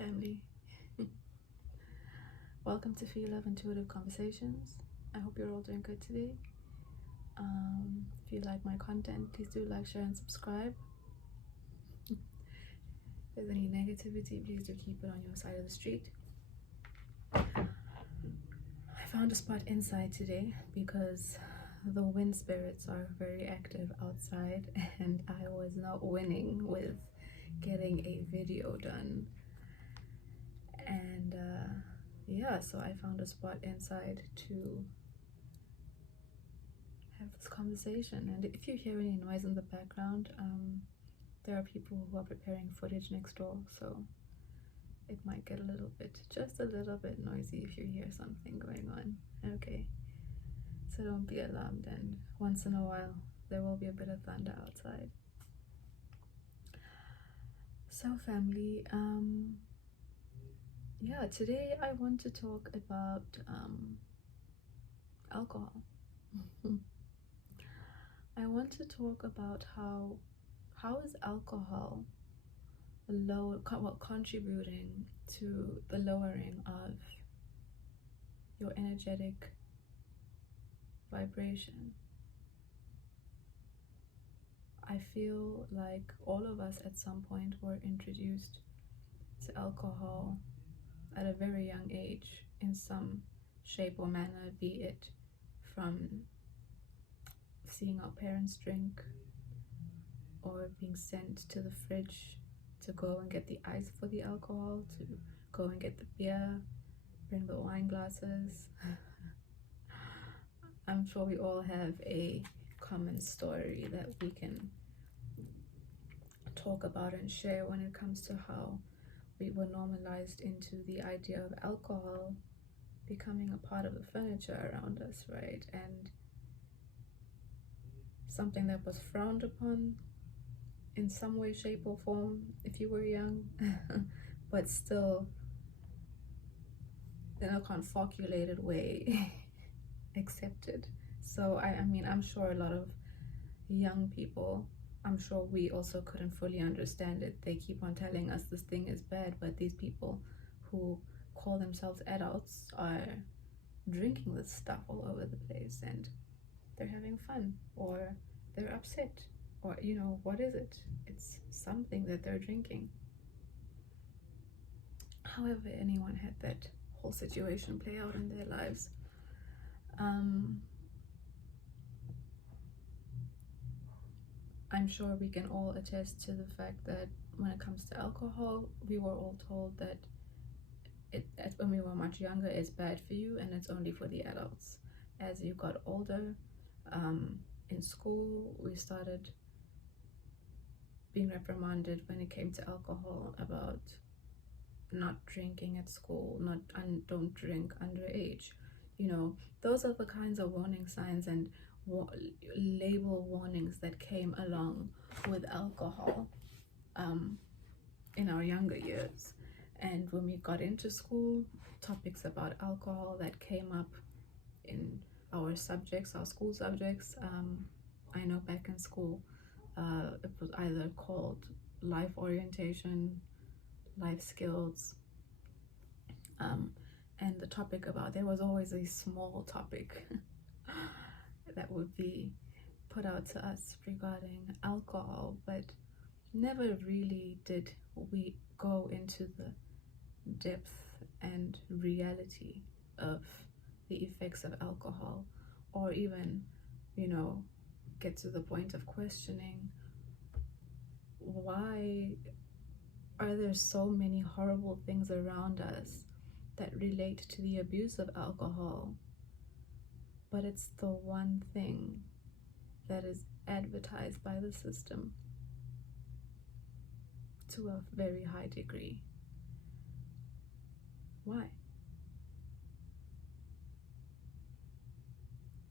family. Welcome to Phie.Love Intuitive Conversations. I hope you're all doing good today. If you like my content, please do like, share, and subscribe. If there's any negativity, please do keep it on your side of the street. I found a spot inside today because the wind spirits are very active outside and I was not winning with getting a video done. And yeah, so I found a spot inside to have this conversation. And if you hear any noise in the background, there are people who are preparing footage next door, so it might get a little bit, just a little bit noisy if you hear something going on. Okay, so don't be alarmed, and once in a while there will be a bit of thunder outside. So family, yeah, today I want to talk about alcohol. I want to talk about how is alcohol contributing to the lowering of your energetic vibration. I feel like all of us at some point were introduced to alcohol at a very young age in some shape or manner, be it from seeing our parents drink or being sent to the fridge to go and get the ice for the alcohol, to go and get the beer, bring the wine glasses. I'm sure we all have a common story that we can talk about and share when it comes to how we were normalized into the idea of alcohol becoming a part of the furniture around us, right? And something that was frowned upon in some way, shape, or form if you were young, but still in a confolculated way accepted. So I mean, I'm sure a lot of young people, I'm sure we also couldn't fully understand it. They keep on telling us this thing is bad, but these people who call themselves adults are drinking this stuff all over the place, and they're having fun, or they're upset, or you know, what is it? It's something that they're drinking. However anyone had that whole situation play out in their lives. I'm sure we can all attest to the fact that when it comes to alcohol, we were all told that when we were much younger, it's bad for you and it's only for the adults. As you got older, in school, we started being reprimanded when it came to alcohol about not drinking at school, don't drink underage. You know, those are the kinds of warning signs and label warnings that came along with alcohol in our younger years. And when we got into school, topics about alcohol that came up in our subjects, our school subjects, I know back in school it was either called life orientation, life skills, and the topic about, there was always a small topic that would be put out to us regarding alcohol, but never really did we go into the depth and reality of the effects of alcohol, or even, you know, get to the point of questioning why are there so many horrible things around us that relate to the abuse of alcohol, but it's the one thing that is advertised by the system to a very high degree. Why?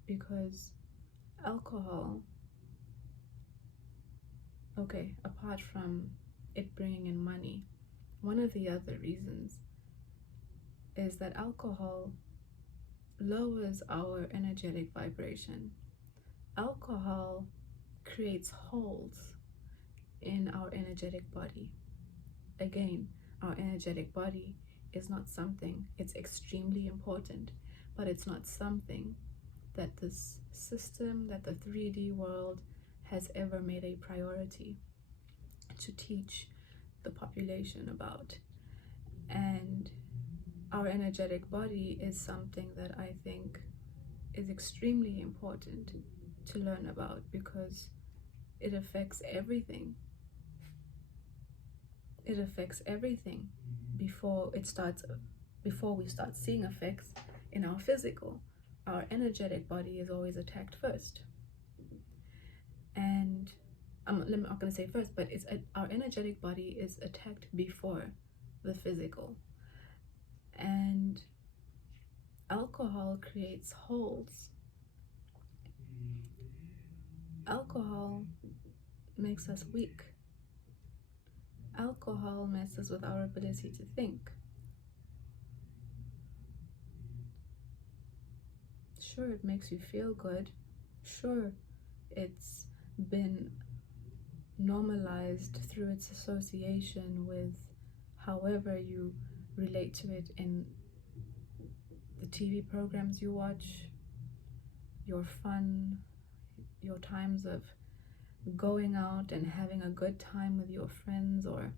Because alcohol, okay, apart from it bringing in money, one of the other reasons is that alcohol lowers our energetic vibration. Alcohol creates holes in our energetic body. Again, our energetic body is not something, it's extremely important, but it's not something that this system, that the 3D world has ever made a priority to teach the population about. And our energetic body is something that I think is extremely important to learn about, because it affects everything. It affects everything before we start seeing effects in our physical. Our energetic body is always attacked first. And I'm not going to say first, but our energetic body is attacked before the physical. And alcohol creates holes. Alcohol makes us weak. Alcohol messes with our ability to think. Sure, it makes you feel good. Sure, it's been normalized through its association with however you relate to it in the TV programs you watch, your fun, your times of going out and having a good time with your friends, or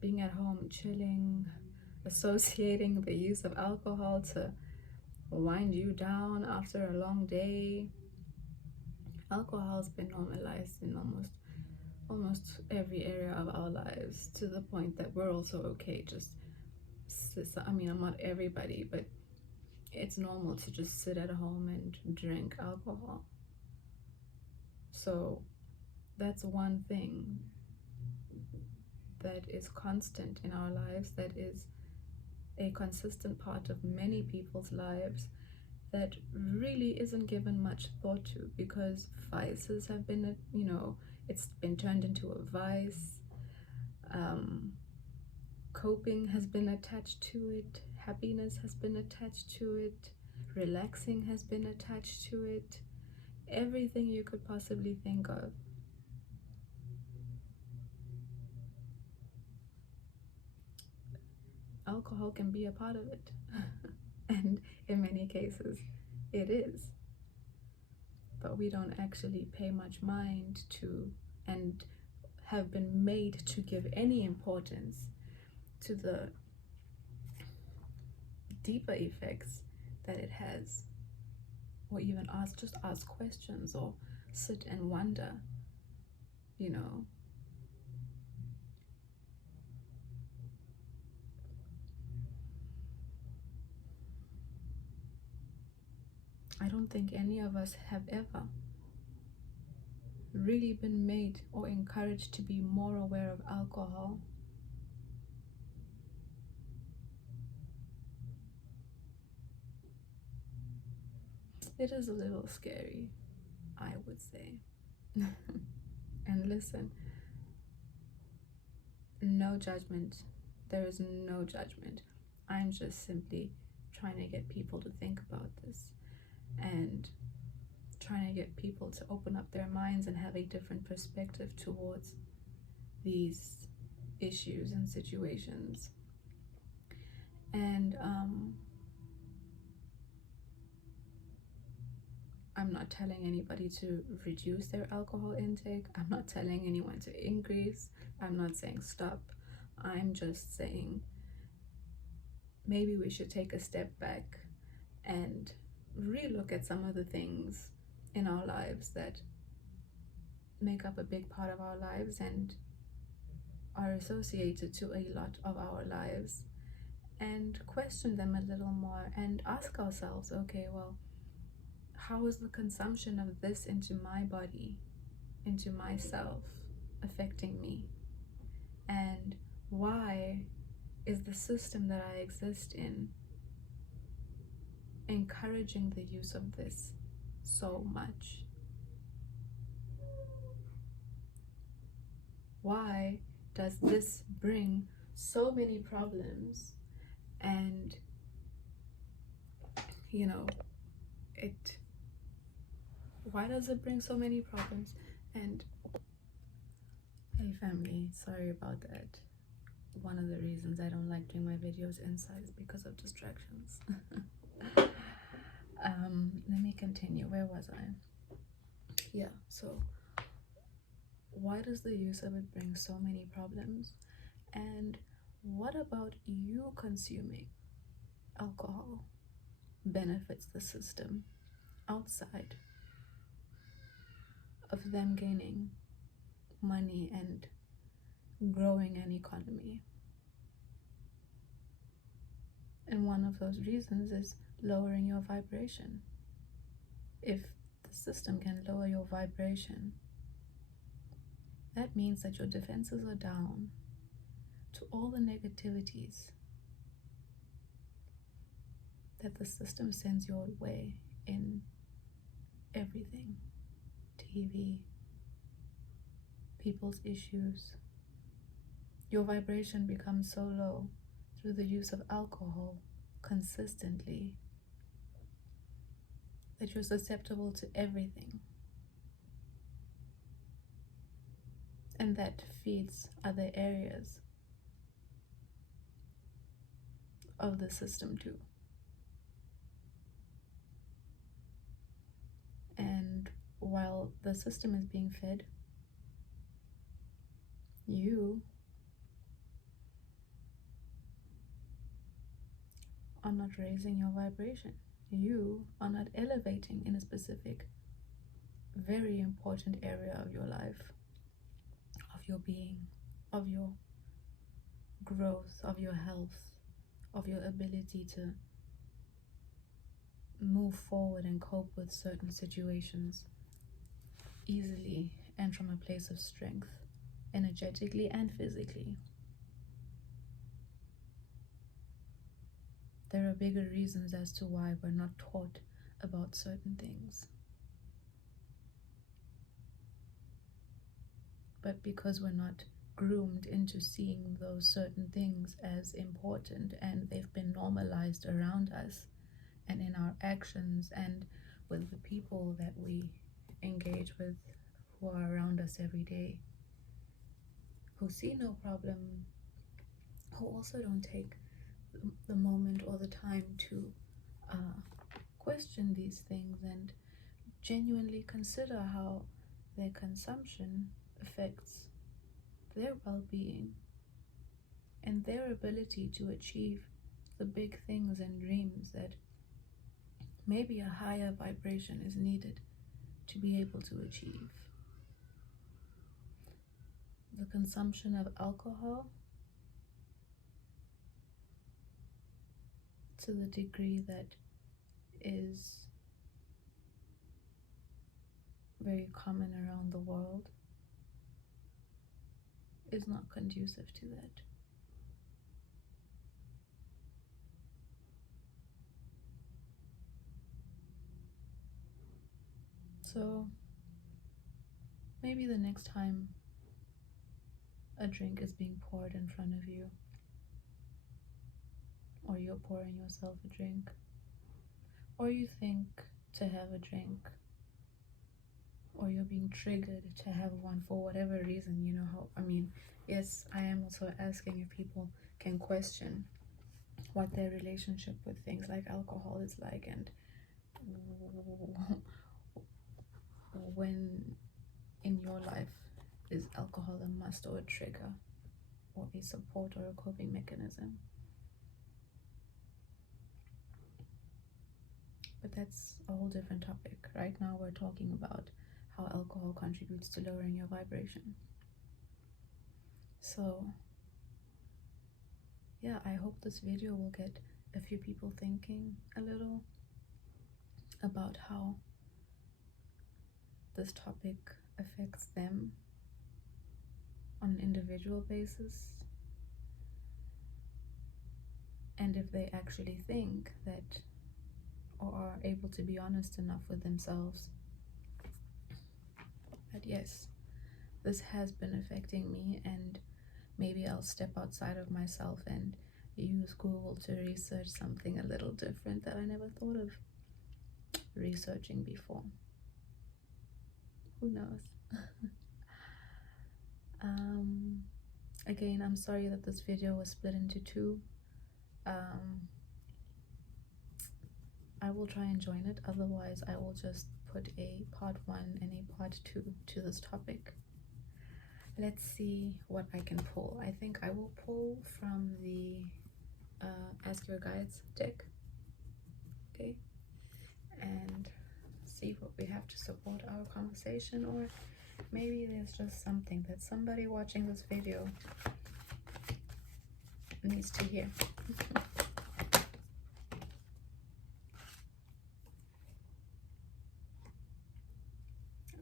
being at home chilling, associating the use of alcohol to wind you down after a long day. Alcohol's been normalized in almost every area of our lives, to the point that we're also okay I'm not everybody, but it's normal to just sit at home and drink alcohol. So that's one thing that is constant in our lives, that is a consistent part of many people's lives, that really isn't given much thought to, because vices have been, it's been turned into a vice. Coping has been attached to it. Happiness has been attached to it. Relaxing has been attached to it. Everything you could possibly think of. Alcohol can be a part of it. And in many cases, it is. But we don't actually pay much mind to, and have been made to give any importance to the deeper effects that it has, or even ask questions, or sit and wonder, I don't think any of us have ever really been made or encouraged to be more aware of alcohol. It is a little scary, I would say. And listen, no judgment. There is no judgment. I'm just simply trying to get people to think about this, and trying to get people to open up their minds and have a different perspective towards these issues and situations. And I'm not telling anybody to reduce their alcohol intake. I'm not telling anyone to increase. I'm not saying stop. I'm just saying maybe we should take a step back and relook at some of the things in our lives that make up a big part of our lives and are associated to a lot of our lives, and question them a little more and ask ourselves, okay, well, how is the consumption of this into my body, into myself, affecting me? And why is the system that I exist in encouraging the use of this so much? Why does this bring so many problems? And why does it bring so many problems? And hey family, sorry about that. one of the reasons I don't like doing my videos inside is because of distractions. Let me continue. Where was I? Yeah, so why does the use of it bring so many problems? And what about you consuming alcohol benefits the system outside of them gaining money and growing an economy? And one of those reasons is lowering your vibration. If the system can lower your vibration, that means that your defenses are down to all the negativities that the system sends your way in everything. TV, people's issues. Your vibration becomes so low through the use of alcohol consistently that you're susceptible to everything. And that feeds other areas of the system too. And while the system is being fed, you are not raising your vibration. You are not elevating in a specific, very important area of your life, of your being, of your growth, of your health, of your ability to move forward and cope with certain situations easily and from a place of strength, energetically and physically. There are bigger reasons as to why we're not taught about certain things. But because we're not groomed into seeing those certain things as important, and they've been normalized around us and in our actions and with the people that we engage with who are around us every day, who see no problem, who also don't take the moment or the time to question these things and genuinely consider how their consumption affects their well-being and their ability to achieve the big things and dreams that maybe a higher vibration is needed to be able to achieve. The consumption of alcohol, to the degree that is very common around the world, is not conducive to that. So maybe the next time a drink is being poured in front of you, or you're pouring yourself a drink, or you think to have a drink, or you're being triggered to have one for whatever reason, you know how, yes, I am also asking if people can question what their relationship with things like alcohol is like, and when in your life is alcohol a must or a trigger or a support or a coping mechanism. But that's a whole different topic. Right now we're talking about how alcohol contributes to lowering your vibration. So yeah, I hope this video will get a few people thinking a little about how this topic affects them on an individual basis, and if they actually think that, or are able to be honest enough with themselves that yes, this has been affecting me, and maybe I'll step outside of myself and use Google to research something a little different that I never thought of researching before. Who knows? Again, I'm sorry that this video was split into two. I will try and join it, otherwise I will just put a part 1 and a part 2 to this topic. Let's see what I can pull. I think I will pull from the Ask Your Guides deck, okay, and see what we have to support our conversation, or maybe there's just something that somebody watching this video needs to hear.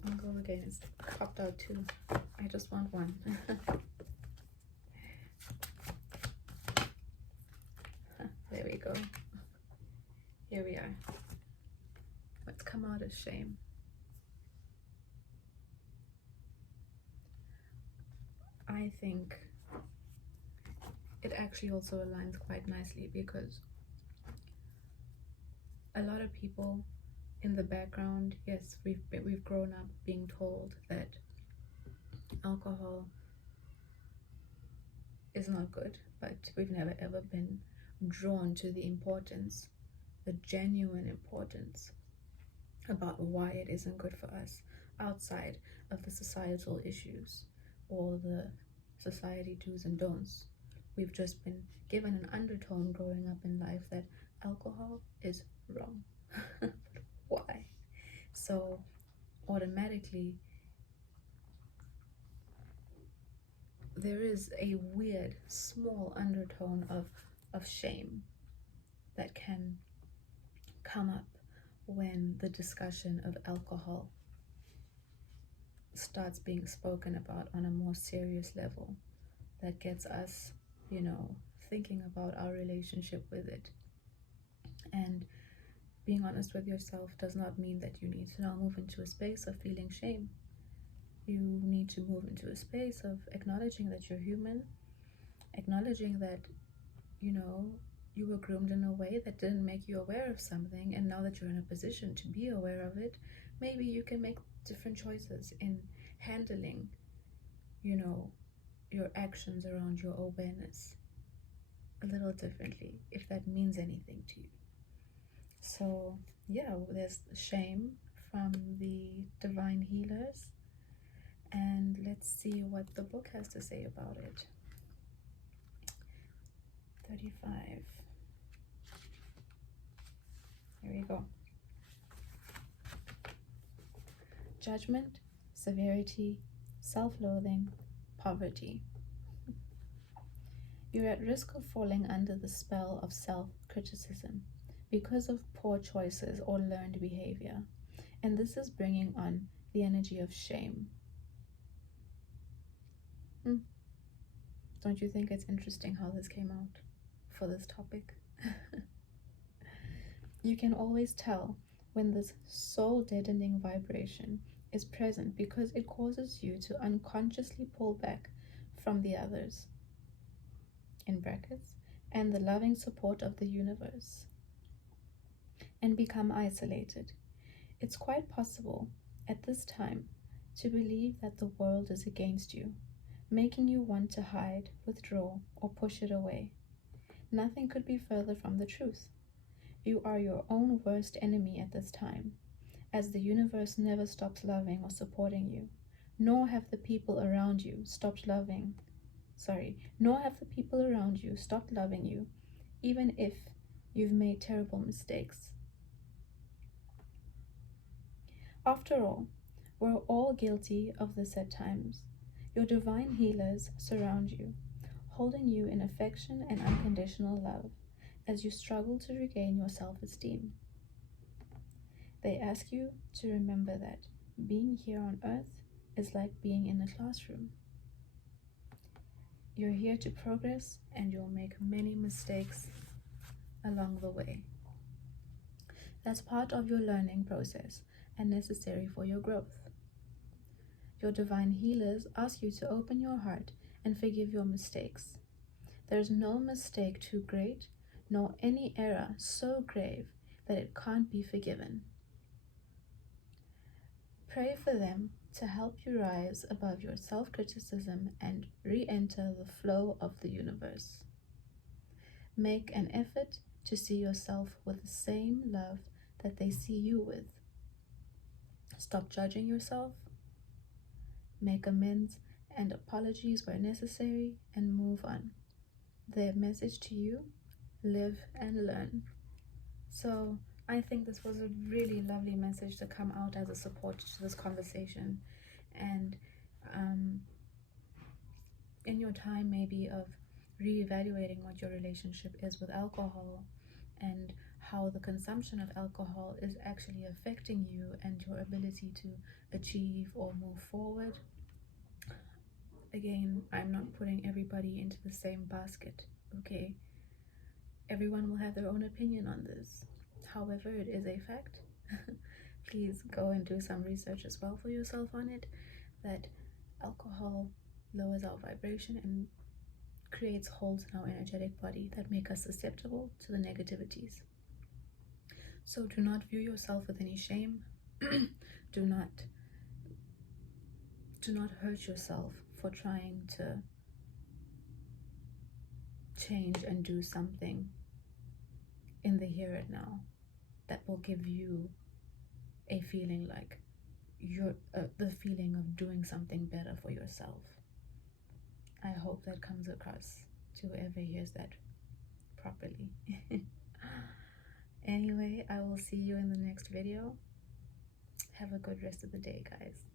I'll go again. It's popped out too. I just want one. There we go. Here we are. Let's come out as shame. I think it actually also aligns quite nicely, because a lot of people in the background, yes, we've grown up being told that alcohol is not good, but we've never ever been drawn to the importance, the genuine importance about why it isn't good for us, outside of the societal issues or the society do's and don'ts. We've just been given an undertone growing up in life that alcohol is wrong. Why? So automatically there is a weird small undertone of shame that can come up when the discussion of alcohol starts being spoken about on a more serious level, that gets us, thinking about our relationship with it. And being honest with yourself does not mean that you need to now move into a space of feeling shame. You need to move into a space of acknowledging that you're human, acknowledging that, you were groomed in a way that didn't make you aware of something, and now that you're in a position to be aware of it, maybe you can make different choices in handling, your actions around your awareness a little differently, if that means anything to you. So yeah, there's shame from the divine healers, and let's see what the book has to say about it. 35. Here we go. Judgment, severity, self-loathing, poverty. You're at risk of falling under the spell of self-criticism because of poor choices or learned behavior, and this is bringing on the energy of shame. Don't you think it's interesting how this came out for this topic? You can always tell when this soul-deadening vibration is present because it causes you to unconsciously pull back from the others, in brackets, and the loving support of the universe, and become isolated. It's quite possible at this time to believe that the world is against you, making you want to hide, withdraw, or push it away. Nothing could be further from the truth. You are your own worst enemy at this time, as the universe never stops loving or supporting you, nor have the people around you stopped loving you, even if you've made terrible mistakes. After all, we're all guilty of this at times. Your divine healers surround you, holding you in affection and unconditional love as you struggle to regain your self-esteem. They ask you to remember that being here on earth is like being in a classroom. You're here to progress, and you'll make many mistakes along the way. That's part of your learning process and necessary for your growth. Your divine healers ask you to open your heart and forgive your mistakes. There's no mistake too great, nor any error so grave that it can't be forgiven. Pray for them to help you rise above your self-criticism and re-enter the flow of the universe. Make an effort to see yourself with the same love that they see you with. Stop judging yourself. Make amends and apologies where necessary, and move on. Their message to you: live and learn. So I think this was a really lovely message to come out as a support to this conversation. And in your time maybe of reevaluating what your relationship is with alcohol and how the consumption of alcohol is actually affecting you and your ability to achieve or move forward. Again, I'm not putting everybody into the same basket, okay? Everyone will have their own opinion on this. However, it is a fact. Please go and do some research as well for yourself on it, that alcohol lowers our vibration and creates holes in our energetic body that make us susceptible to the negativities. So do not view yourself with any shame. do not hurt yourself for trying to change and do something in the here and now that will give you a feeling like you're the feeling of doing something better for yourself. I hope that comes across to whoever hears that properly. Anyway, I will see you in the next video. Have a good rest of the day, guys.